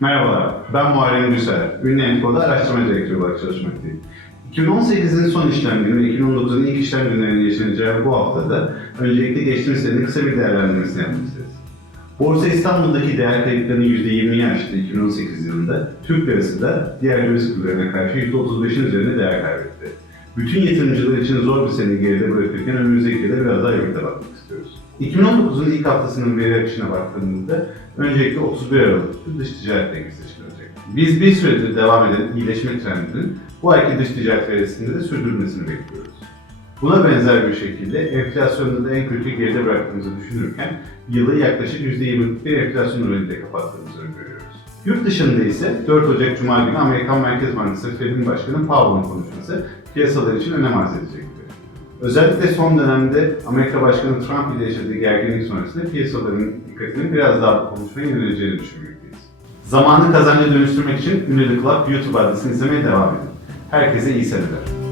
Merhabalar, ben Muharrem Gülser. Ünlü Enko'da araştırma direktörü olarak çalışmaktayım. 2018'in son işlem günü ve 2019'un ilk işlem günlerinin yaşanacağı bu haftada öncelikle geçtiğimiz senenin kısa bir değerlendirmesini yapmak isteriz. Borsa İstanbul'daki değer kayıplarının %20'yi aştı 2018 yılında. Türk lirası da diğer döviz kurlarına karşı %35'in üzerinde değer kaybetti. Bütün yatırımcılar için zor bir sene geride bırakırken önümüzdeki yıla biraz daha birlikte bakmak istiyoruz. 2019'un ilk haftasının veri akışına baktığımızda öncelikle 31 Aralık'ta dış ticaret dengesi açıklanacak. Biz bir süredir devam eden iyileşme trendinin bu ayki dış ticaret verisinde de sürdürülmesini bekliyoruz. Buna benzer bir şekilde enflasyonda da en kötü geride bıraktığımızı düşünürken yılı yaklaşık %20'lik bir enflasyon oranıyla kapattığımızı öngörüyoruz. Yurt dışında ise 4 Ocak Cuma günü Amerikan Merkez Bankası Fed'in Başkanı Powell'ın konuşması piyasalar için önem arz edecektir. Özellikle son dönemde Amerika Başkanı Trump ile yaşadığı gerginlik sonrasında piyasaların dikkatinin biraz daha bu konuşmaya yöneleceğini düşünmekteyiz. Zamanı kazanca dönüştürmek için Ünlü Club YouTube adresini izlemeye devam edin. Herkese iyi seneler.